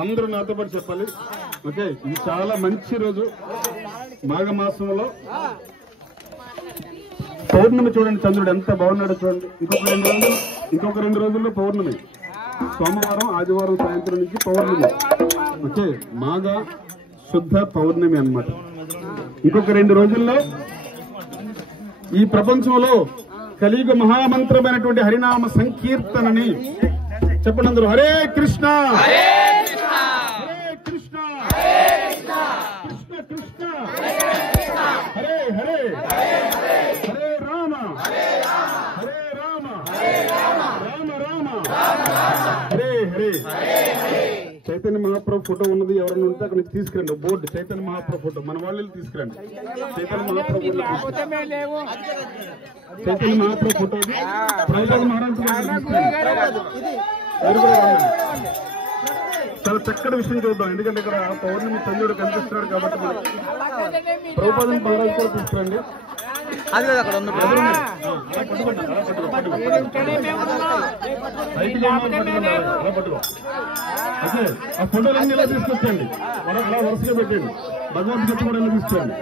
అందరూ నాతో పాటు చెప్పాలి. ఓకే, ఇది చాలా మంచి రోజు. మాఘమాసంలో పౌర్ణమి చూడండి, చంద్రుడు ఎంత బాగున్నాడో చూడండి. ఇంకొక రెండు రోజుల్లో పౌర్ణమి. సోమవారం ఆదివారం సాయంత్రం నుంచి పౌర్ణమి. ఓకే, మాఘ శుద్ధ పౌర్ణమి అన్నమాట. ఇంకొక 2 రోజుల్లో ఈ ప్రపంచంలో కలియుగ మహామంత్రమైనటువంటి హరినామ సంకీర్తనని చెప్పండి అందరూ. హరే కృష్ణ హరే కృష్ణ కృష్ణ కృష్ణ హరే హరే హరే రామ హరే రామ రామ రామ హరే హరే. చైతన్య మహాప్రభు ఫోటో ఉన్నది ఎవరైనా ఉంటే అక్కడ నుంచి తీసుకురండి. బోర్డు చైతన్య మహాప్రభు ఫోటో మన వాళ్ళు తీసుకురండి. చైతన్య మహాప్రభు ఫోటో ప్రభుపాద మహారాజ్ చాలా చక్కటి విషయం చూద్దాం. ఎందుకంటే ఇక్కడ పౌర్ణమి చంద్రుడు కనిపిస్తున్నాడు కాబట్టి ప్రభుపాద మహారాజ్ కూడా తీసుకురండి. ఓకే, ఆ ఫోటోలన్నీ ఇలా తీసుకొచ్చండి, అలా వరుసగా పెట్టండి. భగవంతుడి కూడా ఇలా తీసుకోండి.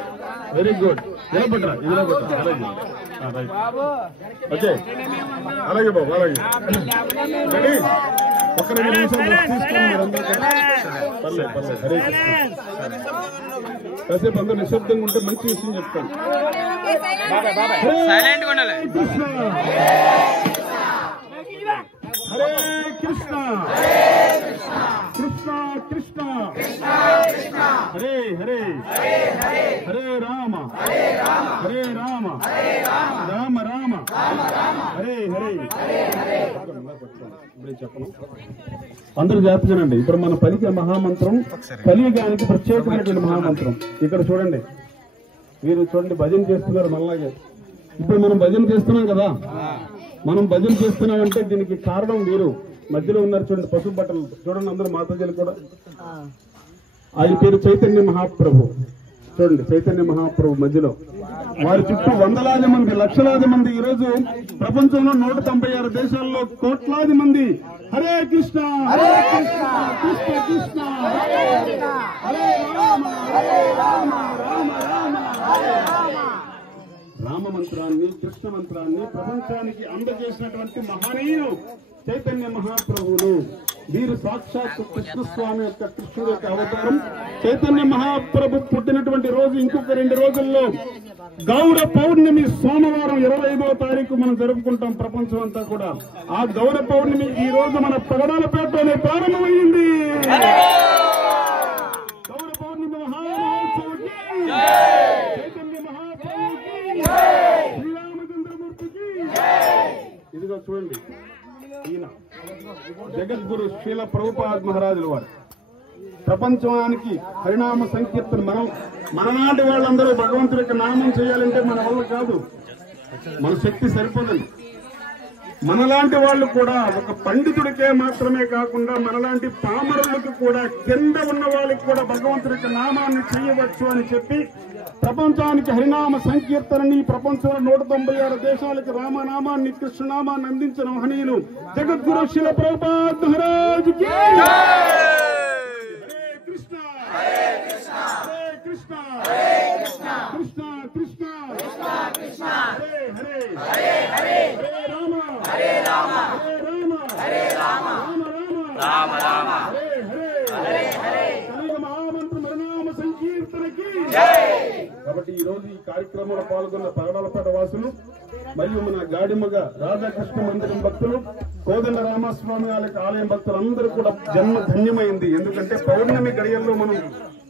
Very good. ఇలా పట్టరా, ఇలా పట్టరా. అలాగే ఓకే, అలాగే బాబు, అలాగే రెడీ. ఒక 2 నిమిషాలు తీసుకోండి. పర్లేదు పర్లేదు. హరే కృష్ణ. కాసేపు అందరూ నిశ్శబ్దంగా ఉంటే మంచి విషయం చెప్తాను. హరే కృష్ణ హరే కృష్ణ కృష్ణ కృష్ణ హరే హరే హరే రామ హరే రామ రామ రామ హరే హరే. ఇప్పుడే చెప్పను, అందరూ జాగ్రత్తగానండి. ఇప్పుడు మన పలికే మహామంత్రం కలియుగానికి ప్రత్యేకమైనటువంటి మహామంత్రం. ఇక్కడ చూడండి, మీరు చూడండి భజన చేస్తున్నారు మనలాగే. ఇప్పుడు మనం భజన చేస్తున్నాం కదా, మనం భజన చేస్తున్నామంటే దీనికి కారణం మీరు మధ్యలో ఉన్నారు చూడండి, పసుపు బట్టలు చూడండి. అందరూ మాతాజీలు కూడా, ఆయన పేరు చైతన్య మహాప్రభు. చూడండి, చైతన్య మహాప్రభు మధ్యలో వారి చుట్టూ వందలాది మంది, లక్షలాది మంది. ఈ రోజు ప్రపంచంలో 196 దేశాల్లో కోట్లాది మంది హరే కృష్ణ హరే కృష్ణ కృష్ణ కృష్ణ హరే రామ రామ రామ హరే రామ. రామ మంత్రాన్ని, కృష్ణ మంత్రాన్ని ప్రపంచానికి అందజేసినటువంటి మహనీయులు చైతన్య మహాప్రభువులు. వీరు సాక్షాత్ కృష్ణస్వామి యొక్క, కృష్ణుడు యొక్క అవతారం. చైతన్య మహాప్రభు పుట్టినటువంటి రోజు ఇంకొక 2 రోజుల్లో గౌర పౌర్ణమి సోమవారం 25వ తారీఖు మనం జరుపుకుంటాం ప్రపంచం అంతా కూడా. ఆ గౌర పౌర్ణమి ఈ రోజు మన పగడాలపేటలోనే ప్రారంభమైంది. గౌర పౌర్ణమి మహామహోత్సవకి, చైతన్య మహాప్రభుకి, శ్రీరామచంద్రమూర్తికి. ఇదిగో చూడండి, ఈయన జగద్గురు శ్రీల ప్రభుపాద మహారాజుల వారు ప్రపంచానికి హరినామ సంకీర్తన. మనలాంటి వాళ్ళందరూ భగవంతుడి యొక్క నామం చేయాలంటే మన వల్ల కాదు, మన శక్తి సరిపోదండి. మనలాంటి వాళ్ళు కూడా, ఒక పండితుడికే మాత్రమే కాకుండా మనలాంటి పామరులకు కూడా, కింద ఉన్న వాళ్ళకి కూడా భగవంతుడి యొక్క నామాన్ని చేయవచ్చు అని చెప్పి ప్రపంచానికి హరినామ సంకీర్తనని, ప్రపంచంలో 196 దేశాలకు రామనామాన్ని, కృష్ణనామాన్ని అందించిన మహనీయులు జగద్గురు శ్రీల ప్రభుపాద మహారాజుకి. హరే కృష్ణ హరే కృష్ణ కృష్ణ కృష్ణ హరే హరే హరే రామ హరే రామ హరే రామ రామ రామ హరే హరే కలియుగ మహామంత్రం హరినామ సంకీర్తనకి. కాబట్టి ఈ రోజు ఈ కార్యక్రమంలో పాల్గొన్న పగడాలపేట వాసులు మరియు మన గాడిమగ రాధాకృష్ణ మందిరం భక్తులు, కోదండ రామస్వామి ఆలయం భక్తులు అందరూ కూడా జన్మ ధన్యమైంది. ఎందుకంటే పౌర్ణమి గడియల్లో మనం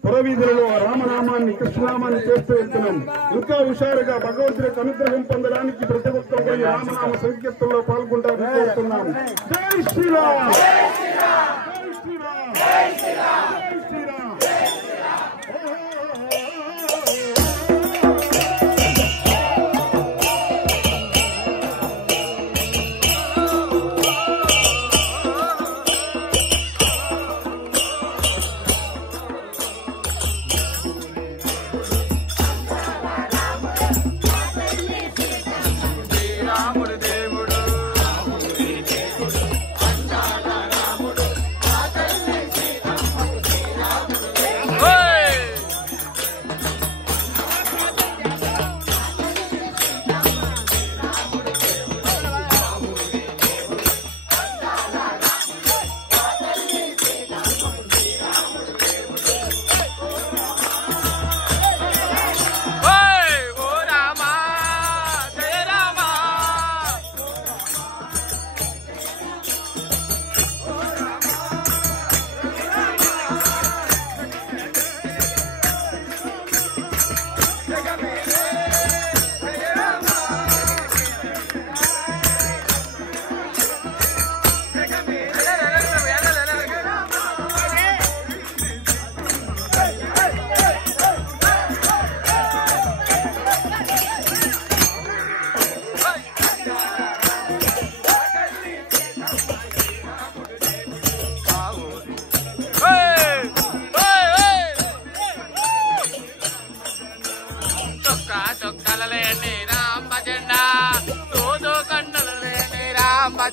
పురవీధులలో రామనామాన్ని, కృష్ణనామాన్ని చేస్తూ వెళ్తున్నాం. ఇంకా హుషారుగా భగవంతుడి యొక్క అనుగ్రహం పొందడానికి ప్రతి ఒక్కరు రామనామ సంకీర్తనలో పాల్గొంటారని కోరుతున్నాం. జై శ్రీరామ్ జై శ్రీరామ్ జై శ్రీరామ్ జై శ్రీరామ్. రాముడు దేవుడు, రాముడు దేవుడు, అందాల రాముడు.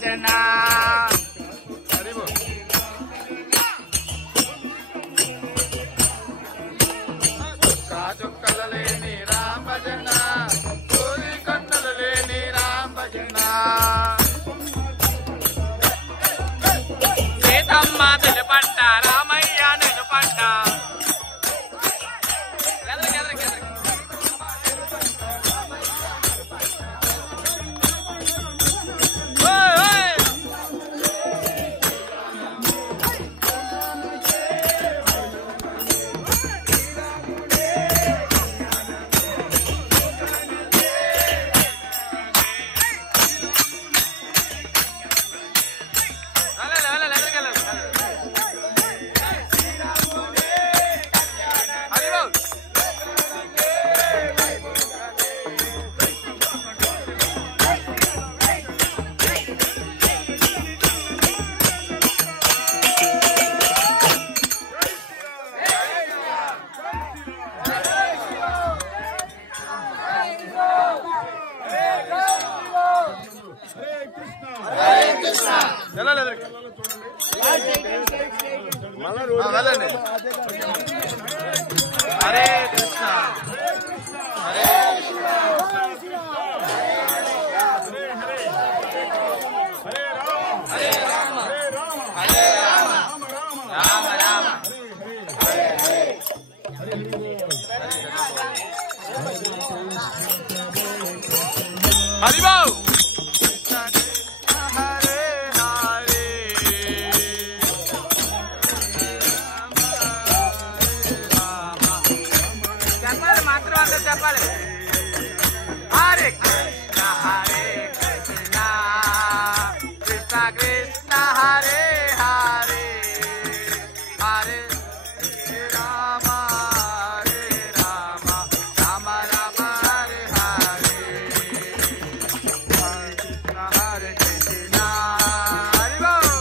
కృష్ణ చుక్కల లేని రామ భజన కోరి కన్నులు లేని రామ భజన సీతమ్మ నిలుపంట రామయ్య నిలుపంట హరే కృష్ణ హరే హరే రామ హరే రామ రామ రామ హరి బాబు చెప్పాలి హరే కృష్ణ కృష్ణ కృష్ణ హరే హరే హరే రామ రామ రామ రామ హరే హరే కృష్ణ హరే కృష్ణ హరి బోల్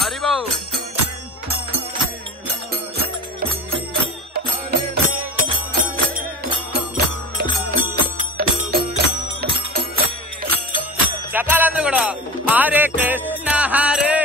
హరి బోల్ చెప్పాలందు కూడా హరే కృష్ణ హరే